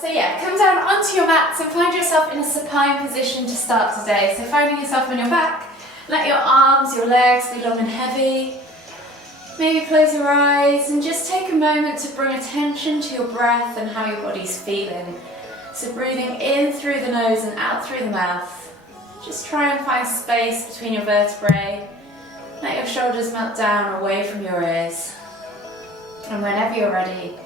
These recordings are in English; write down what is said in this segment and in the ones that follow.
So yeah, come down onto your mats and find yourself in a supine position to start today. So finding yourself on your back, let your arms, your legs be long and heavy. Maybe close your eyes and just take a moment to bring attention to your breath and how your body's feeling. So breathing in through the nose and out through the mouth. Just try and find space between your vertebrae. Let your shoulders melt down away from your ears. And whenever you're ready,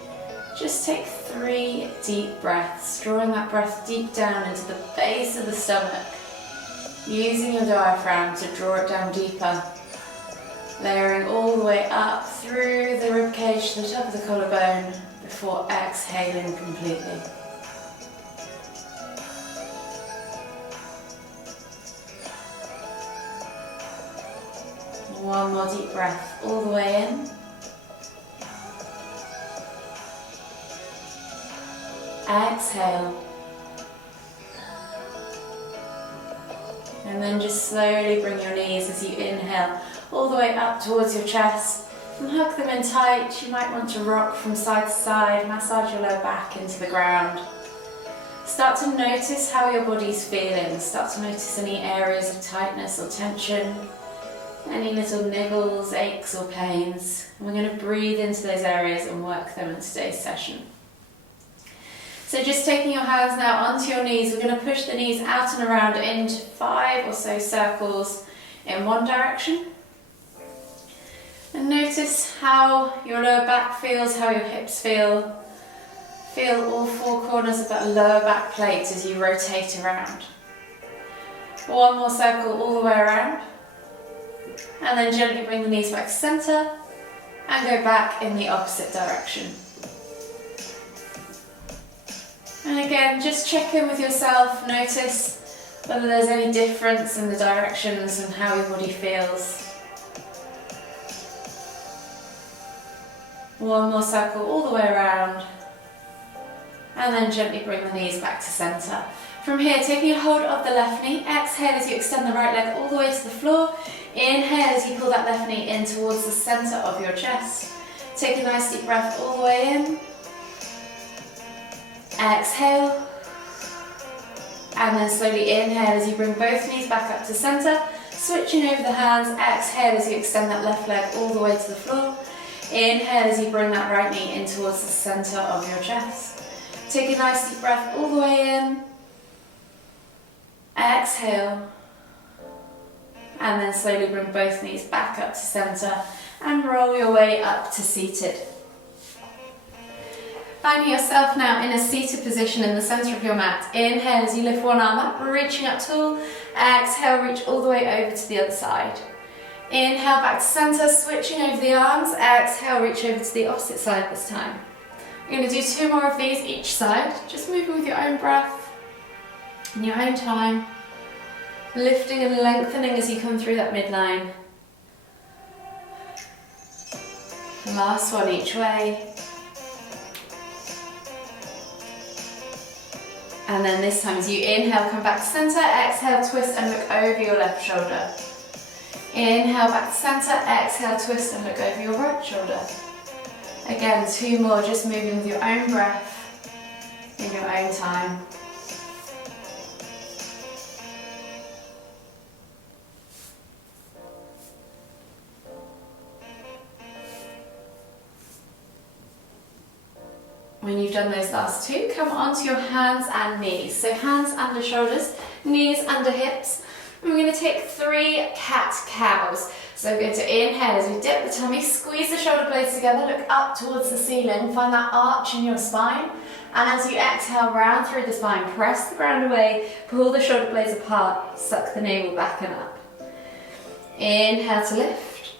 just take 3 deep breaths, drawing that breath deep down into the base of the stomach, using your diaphragm to draw it down deeper, layering all the way up through the ribcage to the top of the collarbone before exhaling completely. One more deep breath all the way in. Exhale. And then just slowly bring your knees as you inhale all the way up towards your chest and hug them in tight. You might want to rock from side to side, massage your lower back into the ground. Start to notice how your body's feeling. Start to notice any areas of tightness or tension, any little niggles, aches or pains. And we're going to breathe into those areas and work them in today's session. So just taking your hands now onto your knees, we're going to push the knees out and around into 5 or so circles in one direction. And notice how your lower back feels, how your hips feel. Feel all 4 corners of that lower back plate as you rotate around. One more circle all the way around. And then gently bring the knees back to centre and go back in the opposite direction. And again, just check in with yourself, notice whether there's any difference in the directions and how your body feels. One more circle all the way around. And then gently bring the knees back to centre. From here, taking a hold of the left knee, exhale as you extend the right leg all the way to the floor. Inhale as you pull that left knee in towards the centre of your chest. Take a nice deep breath all the way in. Exhale. And then slowly inhale as you bring both knees back up to centre. Switching over the hands, exhale as you extend that left leg all the way to the floor. Inhale as you bring that right knee in towards the centre of your chest. Take a nice deep breath all the way in. Exhale. And then slowly bring both knees back up to centre and roll your way up to seated. Finding yourself now in a seated position in the centre of your mat. Inhale as you lift one arm up, reaching up tall. Exhale, reach all the way over to the other side. Inhale back to centre, switching over the arms. Exhale, reach over to the opposite side this time. We're going to do 2 more of these each side, just moving with your own breath, in your own time. Lifting and lengthening as you come through that midline. Last one each way. And then this time as you inhale, come back to centre, exhale, twist and look over your left shoulder. Inhale back to centre, exhale, twist and look over your right shoulder. Again, 2 more, just moving with your own breath, in your own time. When you've done those last 2, come onto your hands and knees. So hands under shoulders, knees under hips. And we're going to take 3 cat-cows. So we're going to inhale as we dip the tummy, squeeze the shoulder blades together, look up towards the ceiling, find that arch in your spine. And as you exhale, round through the spine, press the ground away, pull the shoulder blades apart, suck the navel back and up. Inhale to lift.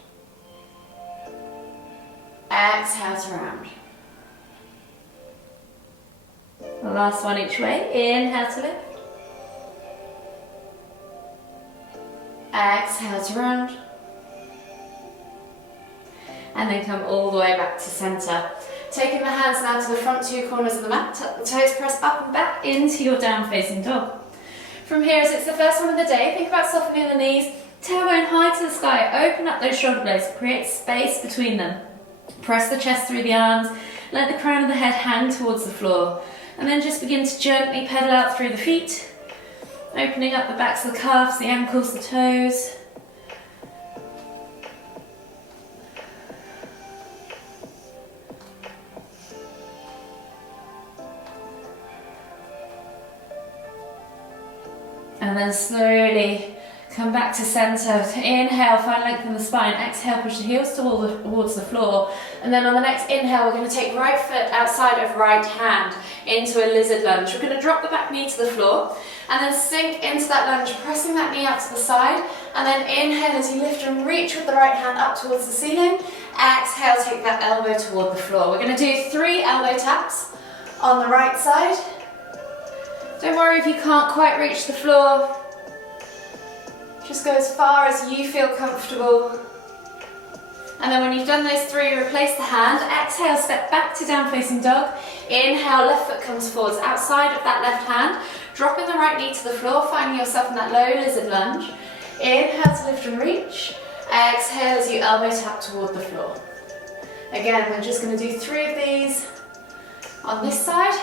Exhale to round. The last one each way. Inhale to lift. Exhale to round. And then come all the way back to centre. Taking the hands now to the front 2 corners of the mat. Tuck the toes, press up and back into your down facing dog. From here, as it's the first one of the day, think about softening the knees. Tailbone high to the sky. Open up those shoulder blades. Create space between them. Press the chest through the arms. Let the crown of the head hang towards the floor. And then just begin to gently pedal out through the feet, opening up the backs of the calves, the ankles, the toes. And then slowly come back to center. Inhale, find length in the spine. Exhale, push the heels towards the floor. And then on the next inhale, we're going to take right foot outside of right hand into a lizard lunge. We're going to drop the back knee to the floor and then sink into that lunge, pressing that knee out to the side. And then inhale as you lift and reach with the right hand up towards the ceiling. Exhale, take that elbow toward the floor. We're going to do 3 elbow taps on the right side. Don't worry if you can't quite reach the floor. Just go as far as you feel comfortable. And then when you've done those 3, replace the hand. Exhale, step back to down facing dog. Inhale, left foot comes forwards outside of that left hand. Dropping the right knee to the floor, finding yourself in that low lizard lunge. Inhale to lift and reach. Exhale as you elbow tap toward the floor. Again, we're just going to do 3 of these on this side.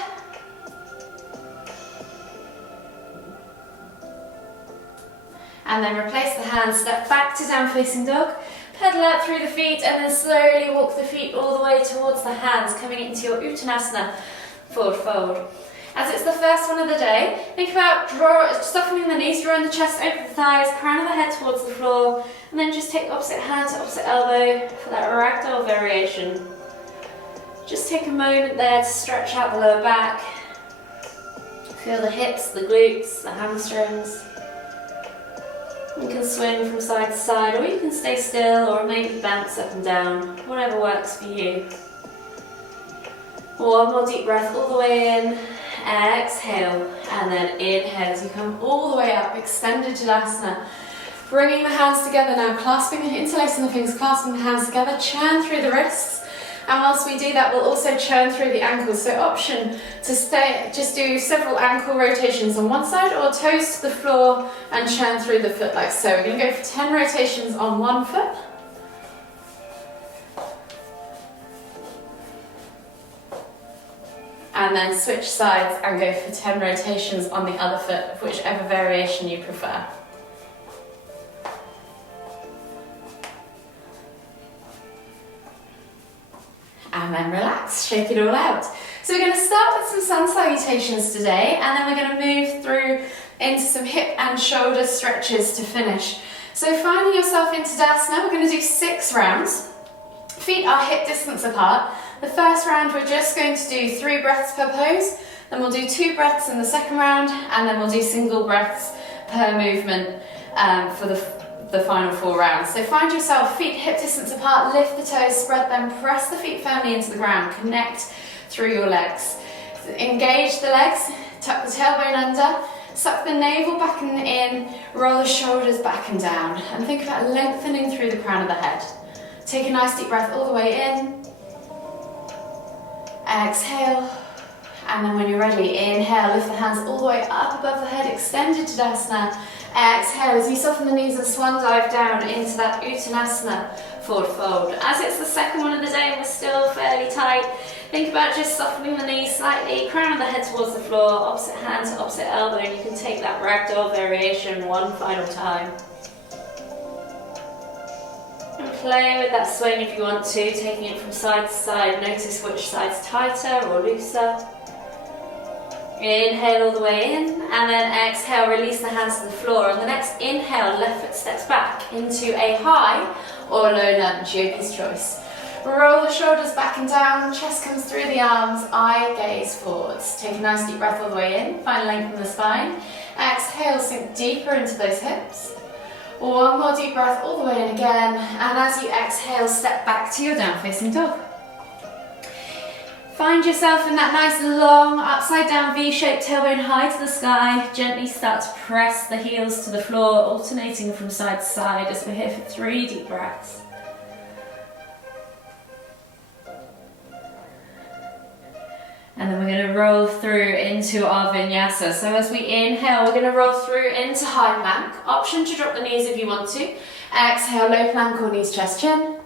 And then replace the hands, step back to down facing dog, pedal out through the feet and then slowly walk the feet all the way towards the hands, coming into your Uttanasana, forward fold. As it's the first one of the day, think about softening the knees, drawing the chest over the thighs, crown of the head towards the floor, and then just take opposite hand to opposite elbow for that ragdoll variation. Just take a moment there to stretch out the lower back, feel the hips, the glutes, the hamstrings. You can swing from side to side, or you can stay still, or maybe bounce up and down, whatever works for you. One more deep breath all the way in, exhale, and then inhale as you come all the way up, extended Tadasana. Bringing the hands together now, clasping and interlacing the fingers, clasping the hands together, churn through the wrists. And whilst we do that, we'll also churn through the ankles. So option to stay, just do several ankle rotations on one side or toes to the floor and churn through the foot like so. We're going to go for 10 rotations on one foot. And then switch sides and go for 10 rotations on the other foot, of whichever variation you prefer. And then relax, shake it all out. So we're going to start with some sun salutations today, and then we're going to move through into some hip and shoulder stretches to finish. So finding yourself in Tadasana, we're going to do 6 rounds. Feet are hip distance apart. The first round we're just going to do 3 breaths per pose, then we'll do 2 breaths in the second round, and then we'll do single breaths per movement for the final 4 rounds. So find yourself feet hip distance apart, lift the toes, spread them, press the feet firmly into the ground, connect through your legs. So engage the legs, tuck the tailbone under, suck the navel back and in, roll the shoulders back and down, and think about lengthening through the crown of the head. Take a nice deep breath all the way in, exhale, and then when you're ready, inhale, lift the hands all the way up above the head, extended Tadasana. Exhale as you soften the knees and swan dive down into that Uttanasana, forward fold. As it's the second one of the day and we're still fairly tight, think about just softening the knees slightly, crown of the head towards the floor, opposite hand to opposite elbow, and you can take that ragdoll variation one final time. And play with that swing if you want to, taking it from side to side. Notice which side's tighter or looser. Inhale all the way in, and then exhale, release the hands to the floor. On the next inhale, left foot steps back into a high or low lunge, yogi's choice. Roll the shoulders back and down, chest comes through the arms, eye gaze forwards. Take a nice deep breath all the way in, find length in the spine. Exhale, sink deeper into those hips. One more deep breath all the way in again, and as you exhale, step back to your down facing dog. Find yourself in that nice long upside down V-shaped tailbone high to the sky. Gently start to press the heels to the floor, alternating from side to side as we're here for 3 deep breaths. And then we're going to roll through into our vinyasa. So as we inhale, we're going to roll through into high plank. Option to drop the knees if you want to. Exhale, low plank or knees, chest, chin.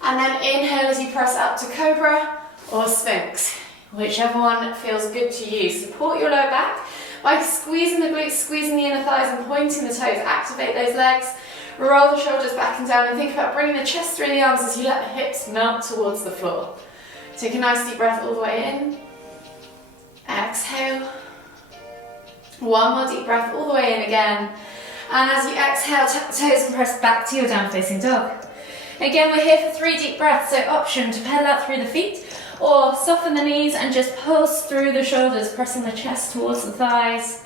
And then inhale as you press up to cobra or sphinx. Whichever one feels good to you. Support your lower back by squeezing the glutes, squeezing the inner thighs and pointing the toes. Activate those legs. Roll the shoulders back and down and think about bringing the chest through the arms as you let the hips melt towards the floor. Take a nice deep breath all the way in. Exhale. One more deep breath all the way in again. And as you exhale, tuck the toes and press back to your down facing dog. Again, we're here for 3 deep breaths, so option to pedal out through the feet or soften the knees and just pulse through the shoulders, pressing the chest towards the thighs.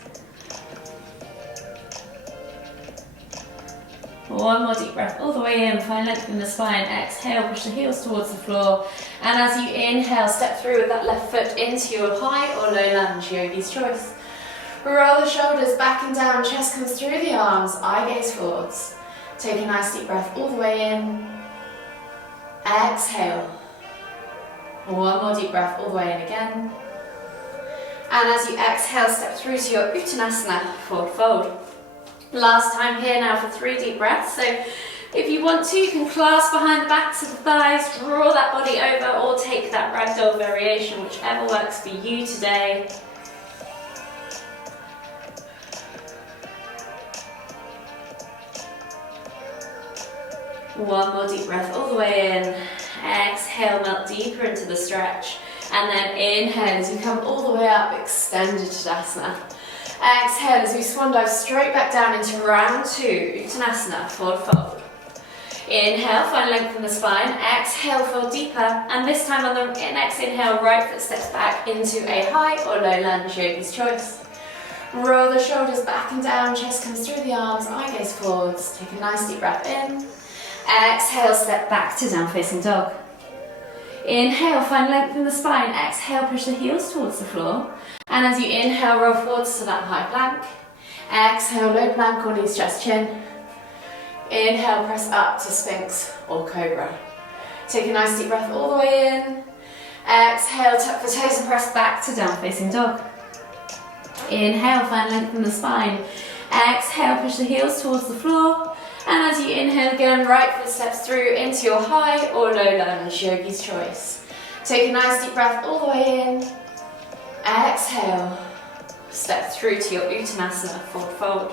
One more deep breath all the way in, find length in the spine. Exhale, push the heels towards the floor. And as you inhale, step through with that left foot into your high or low lunge, yogi's choice. Roll the shoulders back and down, chest comes through the arms, eye gaze forwards. Take a nice deep breath all the way in. Exhale. One more deep breath all the way in again. And as you exhale, step through to your Uttanasana, forward fold. Last time here now for 3 deep breaths. So if you want to, you can clasp behind the backs of the thighs, draw that body over, or take that ragdoll variation, whichever works for you today. One more deep breath all the way in. Exhale, melt deeper into the stretch. And then inhale as you come all the way up, extended Tadasana. Exhale as we swan dive straight back down into round 2, Uttanasana, forward fold. Inhale, find length in the spine. Exhale, fold deeper. And this time on the next inhale, right foot steps back into a high or low lunge, yogi's choice. Roll the shoulders back and down, chest comes through the arms, eye gaze forwards. Take a nice deep breath in. Exhale, step back to down facing dog. Inhale, find length in the spine. Exhale, push the heels towards the floor. And as you inhale, roll forwards to that high plank. Exhale, low plank or knees, chest, chin. Inhale, press up to Sphinx or Cobra. Take a nice deep breath all the way in. Exhale, tuck the toes and press back to down facing dog. Inhale, find length in the spine. Exhale, push the heels towards the floor. And as you inhale again, right foot steps through into your high or low lunge, yogi's choice. Take a nice deep breath all the way in. Exhale, step through to your Uttanasana, forward fold.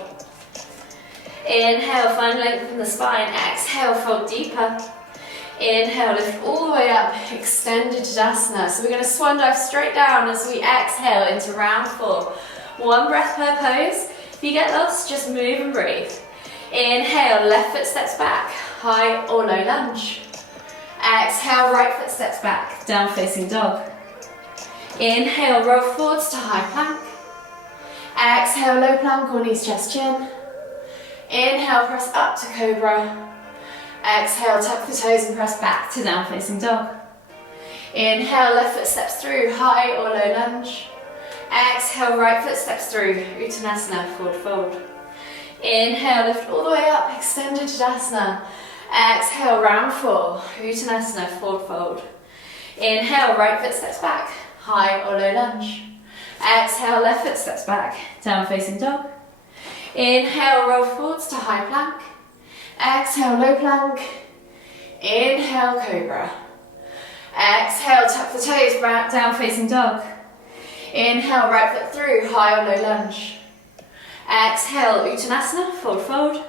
Inhale, find length in the spine. Exhale, fold deeper. Inhale, lift all the way up, extended Tadasana. So we're going to swan dive straight down as we exhale into round 4. 1 breath per pose. If you get lost, just move and breathe. Inhale, left foot steps back, high or low lunge. Exhale, right foot steps back, down facing dog. Inhale, roll forwards to high plank. Exhale, low plank or knees, chest, chin. Inhale, press up to Cobra. Exhale, tuck the toes and press back to down facing dog. Inhale, left foot steps through, high or low lunge. Exhale, right foot steps through, Uttanasana, forward fold. Inhale, lift all the way up, extended Tadasana. Exhale, round 4, Uttanasana, forward fold. Inhale, right foot steps back, high or low lunge. Exhale, left foot steps back, down facing dog. Inhale, roll forwards to high plank. Exhale, low plank. Inhale, Cobra. Exhale, tuck the toes, down facing dog. Inhale, right foot through, high or low lunge. Exhale, Uttanasana, forward fold.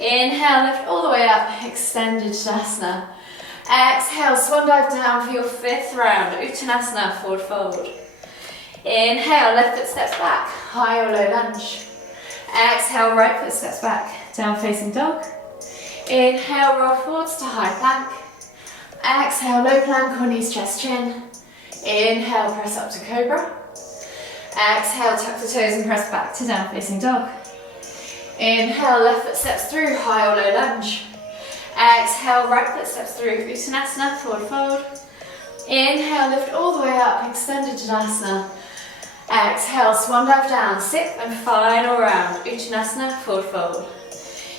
Inhale, lift all the way up, extended Tadasana. Exhale, swan dive down for your 5th round, Uttanasana, forward fold. Inhale, left foot steps back, high or low lunge. Exhale, right foot steps back, down facing dog. Inhale, roll forwards to high plank. Exhale, low plank or knees, chest, chin. Inhale, press up to Cobra. Exhale, tuck the toes and press back to down facing dog. Inhale, left foot steps through, high or low lunge. Exhale, right foot steps through, Uttanasana, forward fold. Inhale, lift all the way up, extended Tadasana. Exhale, swan dive down, 6th and final round, Uttanasana, forward fold.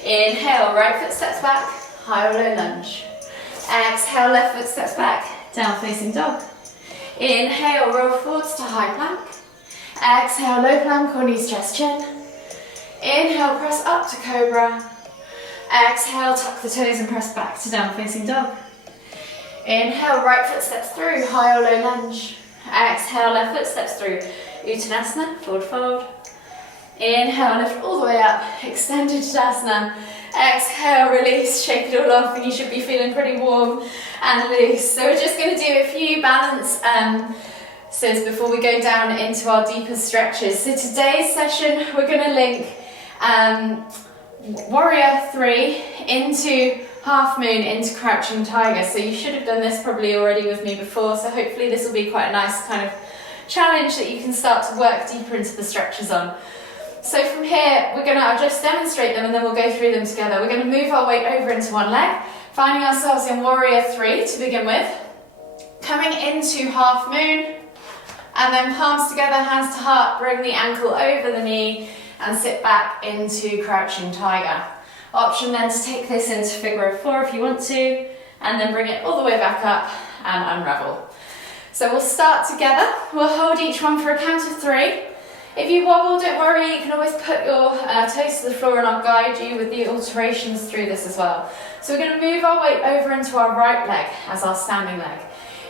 Inhale, right foot steps back, high or low lunge. Exhale, left foot steps back, down facing dog. Inhale, roll forwards to high plank. Exhale, low plank or knees, chest, chin. Inhale, press up to Cobra. Exhale, tuck the toes and press back to down facing dog. Inhale, right foot steps through, high or low lunge. Exhale, left foot steps through. Uttanasana, forward fold. Inhale, lift all the way up. Extended Tadasana. Exhale, release, shake it all off, and you should be feeling pretty warm and loose. So we're just going to do a few balance before we go down into our deeper stretches. So today's session, we're going to link Warrior 3 into Half Moon into Crouching Tiger. So you should have done this probably already with me before, so hopefully this will be quite a nice kind of challenge that you can start to work deeper into the stretches on. So from here, I'll just demonstrate them and then we'll go through them together. We're going to move our weight over into one leg, finding ourselves in Warrior 3 to begin with. Coming into Half Moon, and then palms together, hands to heart, bring the ankle over the knee and sit back into Crouching Tiger. Option then to take this into Figure of 4 if you want to, and then bring it all the way back up and unravel. So we'll start together. We'll hold each one for a count of 3. If you wobble, don't worry, you can always put your toes to the floor and I'll guide you with the alterations through this as well. So we're going to move our weight over into our right leg as our standing leg.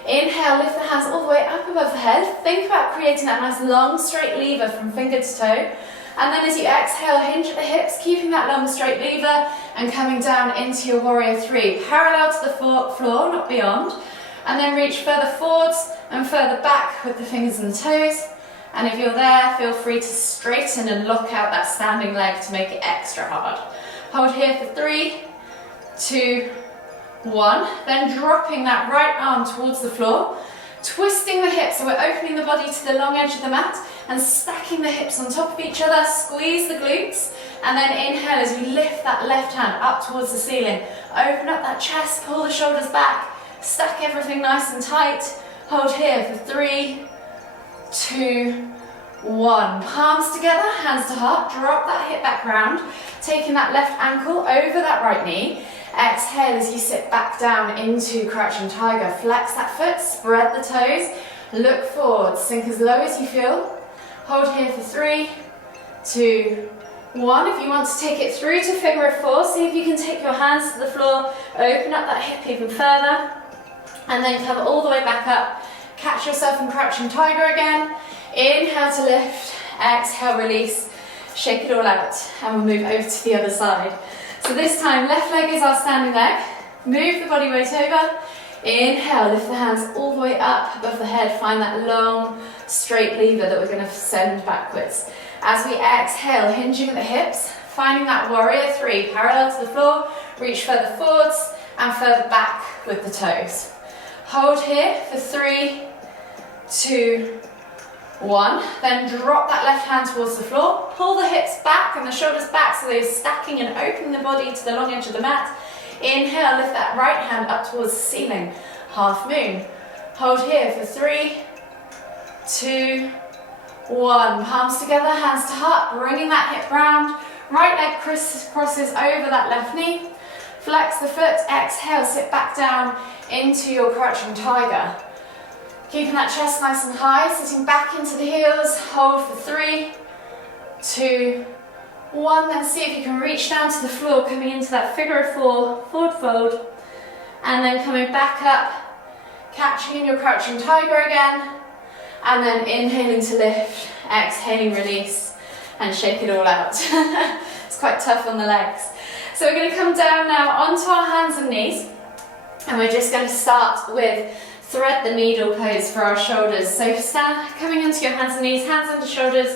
Inhale, lift the hands all the way up above the head. Think about creating that nice long straight lever from finger to toe. And then as you exhale, hinge at the hips, keeping that long straight lever and coming down into your Warrior 3. Parallel to the floor, not beyond. And then reach further forwards and further back with the fingers and the toes. And if you're there, feel free to straighten and lock out that standing leg to make it extra hard. Hold here for 3, 2, 1. Then dropping that right arm towards the floor, twisting the hips, so we're opening the body to the long edge of the mat and stacking the hips on top of each other, squeeze the glutes, and then inhale as we lift that left hand up towards the ceiling. Open up that chest, pull the shoulders back, stack everything nice and tight. Hold here for 3, 2, 1. Palms together, hands to heart, drop that hip back round, taking that left ankle over that right knee. Exhale as you sit back down into Crouching Tiger. Flex that foot, spread the toes, look forward, sink as low as you feel. Hold here for 3, 2, 1. If you want to take it through to Figure of 4, see if you can take your hands to the floor, open up that hip even further, and then come all the way back up. Catch yourself in Crouching Tiger again. Inhale to lift, exhale, release, shake it all out, and we'll move over to the other side. So this time, left leg is our standing leg. Move the body weight over. Inhale, lift the hands all the way up above the head. Find that long, straight lever that we're going to send backwards. As we exhale, hinging at the hips, finding that Warrior 3 parallel to the floor. Reach further forwards and further back with the toes. Hold here for 3, 2, 1. Then drop that left hand towards the floor. Pull the hips back and the shoulders back so they're stacking and opening the body to the long edge of the mat. Inhale, lift that right hand up towards the ceiling. Half Moon. Hold here for 3, 2, 1. Palms together, hands to heart, bringing that hip round. Right leg crosses over that left knee. Flex the foot, exhale, sit back down into your Crouching Tiger. Keeping that chest nice and high, sitting back into the heels. Hold for 3, 2, 1. Then see if you can reach down to the floor, coming into that Figure of 4, forward fold. And then coming back up, catching in your Crouching Tiger again. And then inhaling to lift, exhaling, release, and shake it all out. It's quite tough on the legs. So we're going to come down now onto our hands and knees. And we're just going to start with thread the needle pose for our shoulders. So stand, coming into your hands and knees, hands under shoulders,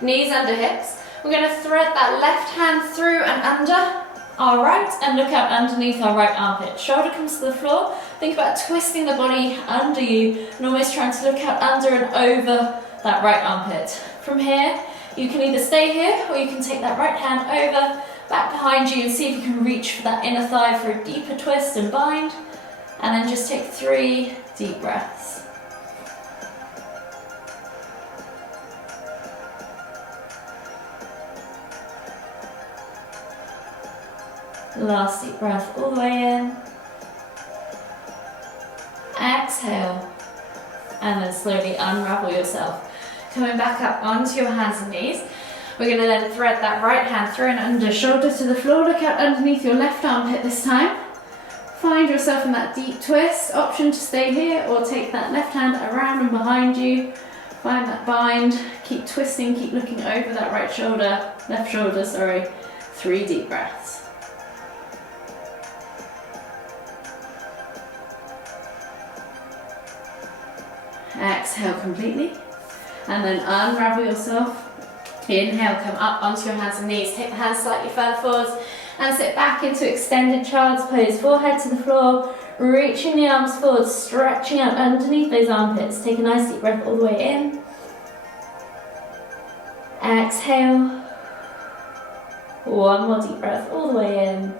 knees under hips. We're going to thread that left hand through and under our right and look out underneath our right armpit. Shoulder comes to the floor. Think about twisting the body under you and almost trying to look out under and over that right armpit. From here, you can either stay here or you can take that right hand over, back behind you, and see if you can reach for that inner thigh for a deeper twist and bind. And then just take 3 deep breaths. Last deep breath all the way in. Exhale. And then slowly unravel yourself. Coming back up onto your hands and knees. We're going to then thread that right hand through and under, shoulder to the floor. Look out underneath your left armpit this time. Find yourself in that deep twist. Option to stay here or take that left hand around and behind you. Find that bind. Keep twisting, keep looking over that right shoulder, left shoulder, sorry. 3 deep breaths. Exhale completely. And then unravel yourself. Inhale, come up onto your hands and knees. Take the hands slightly further forwards and sit back into extended child's pose. Forehead to the floor, reaching the arms forward, stretching out underneath those armpits. Take a nice deep breath all the way in. Exhale. One more deep breath all the way in.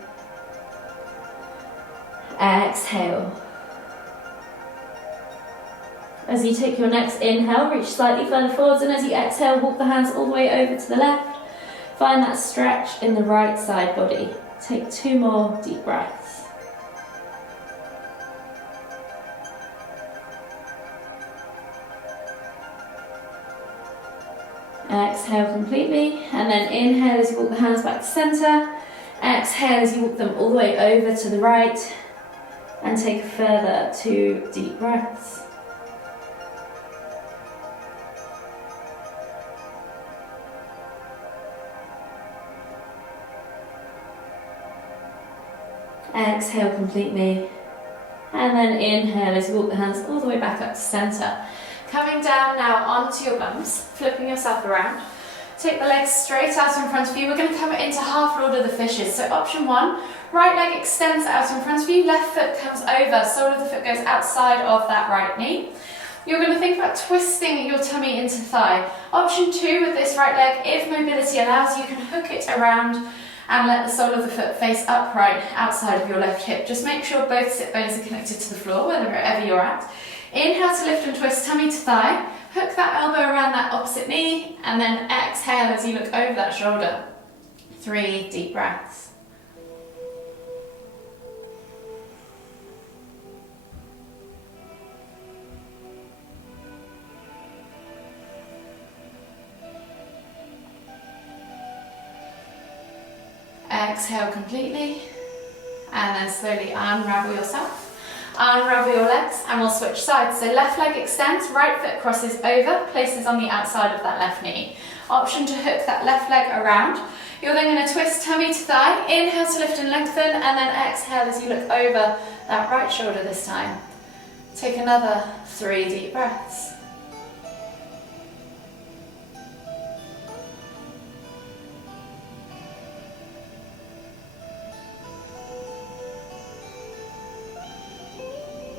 Exhale. As you take your next inhale, reach slightly further forwards, and as you exhale, walk the hands all the way over to the left. Find that stretch in the right side body. Take 2 more deep breaths. Exhale completely, and then inhale as you walk the hands back to center. Exhale as you walk them all the way over to the right, and take a further 2 deep breaths. Exhale completely, and then inhale as you walk the hands all the way back up to center. Coming down now onto your bums, flipping yourself around. Take the legs straight out in front of you. We're going to come into half Lord of the Fishes. So option 1, right leg extends out in front of you, left foot comes over, sole of the foot goes outside of that right knee. You're going to think about twisting your tummy into thigh. Option 2, with this right leg, if mobility allows, you can hook it around and let the sole of the foot face upright outside of your left hip. Just make sure both sit bones are connected to the floor, wherever you're at. Inhale to lift and twist tummy to thigh. Hook that elbow around that opposite knee, and then exhale as you look over that shoulder. 3 deep breaths. Exhale completely, and then slowly unravel yourself. Unravel your legs, and we'll switch sides. So left leg extends, right foot crosses over, places on the outside of that left knee. Option to hook that left leg around. You're then going to twist tummy to thigh. Inhale to lift and lengthen, and then exhale as you look over that right shoulder this time. Take another 3 deep breaths.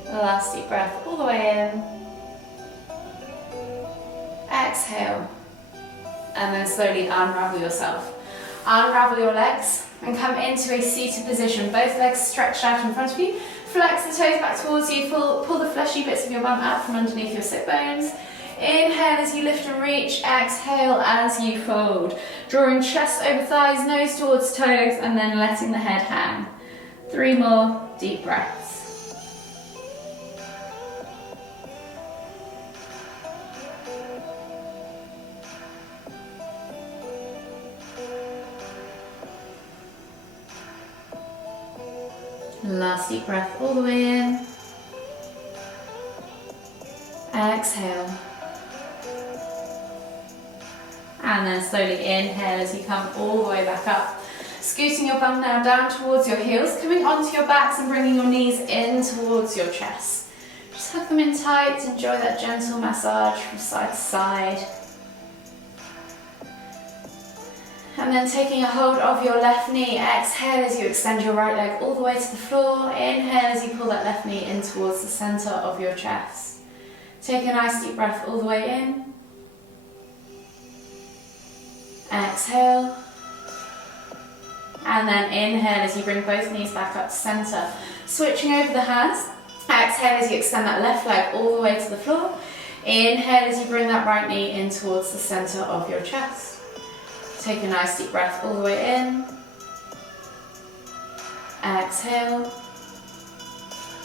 Last deep breath all the way in. Exhale. And then slowly unravel yourself. Unravel your legs and come into a seated position. Both legs stretched out in front of you. Flex the toes back towards you. Pull the fleshy bits of your bum out from underneath your sit bones. Inhale as you lift and reach. Exhale as you fold. Drawing chest over thighs, nose towards toes, and then letting the head hang. 3 more deep breaths. Last deep breath all the way in. Exhale. And then slowly inhale as you come all the way back up. Scooting your bum now down towards your heels, coming onto your backs and bringing your knees in towards your chest. Just hug them in tight, enjoy that gentle massage from side to side. And then taking a hold of your left knee, exhale as you extend your right leg all the way to the floor. Inhale as you pull that left knee in towards the center of your chest. Take a nice deep breath all the way in. Exhale. And then inhale as you bring both knees back up to center. Switching over the hands. Exhale as you extend that left leg all the way to the floor. Inhale as you bring that right knee in towards the center of your chest. Take a nice deep breath all the way in. Exhale.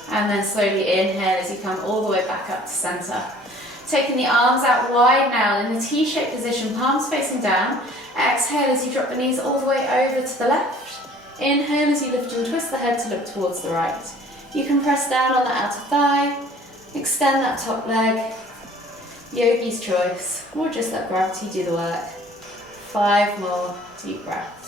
And then slowly inhale as you come all the way back up to center. Taking the arms out wide now in the T-shaped position, palms facing down. Exhale as you drop the knees all the way over to the left. Inhale as you lift and twist the head to look towards the right. You can press down on the outer thigh, extend that top leg, yogi's choice, or just let gravity do the work. 5 more deep breaths.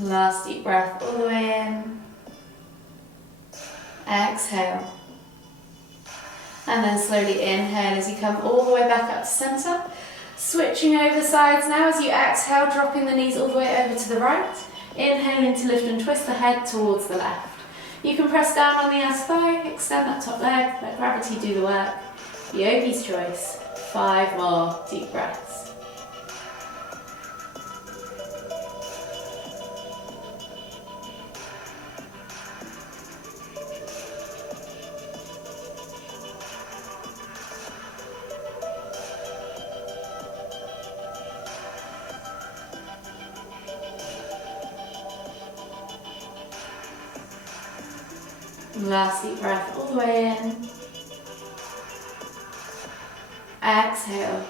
Last deep breath all the way in. Exhale. And then slowly inhale as you come all the way back up to center. Switching over sides now as you exhale, dropping the knees all the way over to the right. Inhaling to lift and twist the head towards the left. You can press down on the outer thigh, extend that top leg, let gravity do the work. Yogi's choice. 5 more deep breaths. Last deep breath all the way in. Exhale.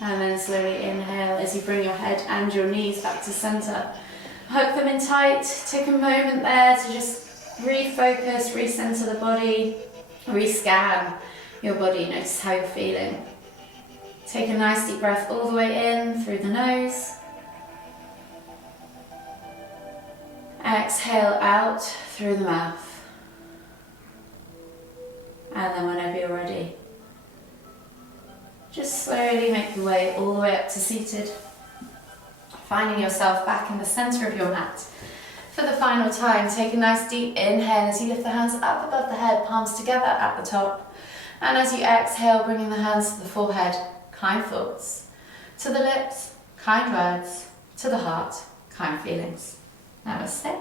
And then slowly inhale as you bring your head and your knees back to center. Hug them in tight. Take a moment there to just refocus, recenter the body, rescan your body. Notice how you're feeling. Take a nice deep breath all the way in through the nose. Exhale out through the mouth. And then whenever you're ready, just slowly make your way all the way up to seated, finding yourself back in the center of your mat. For the final time, take a nice deep inhale as you lift the hands up above the head, palms together at the top. And as you exhale, bringing the hands to the forehead, kind thoughts. To the lips, kind words. To the heart, kind feelings. Namaste.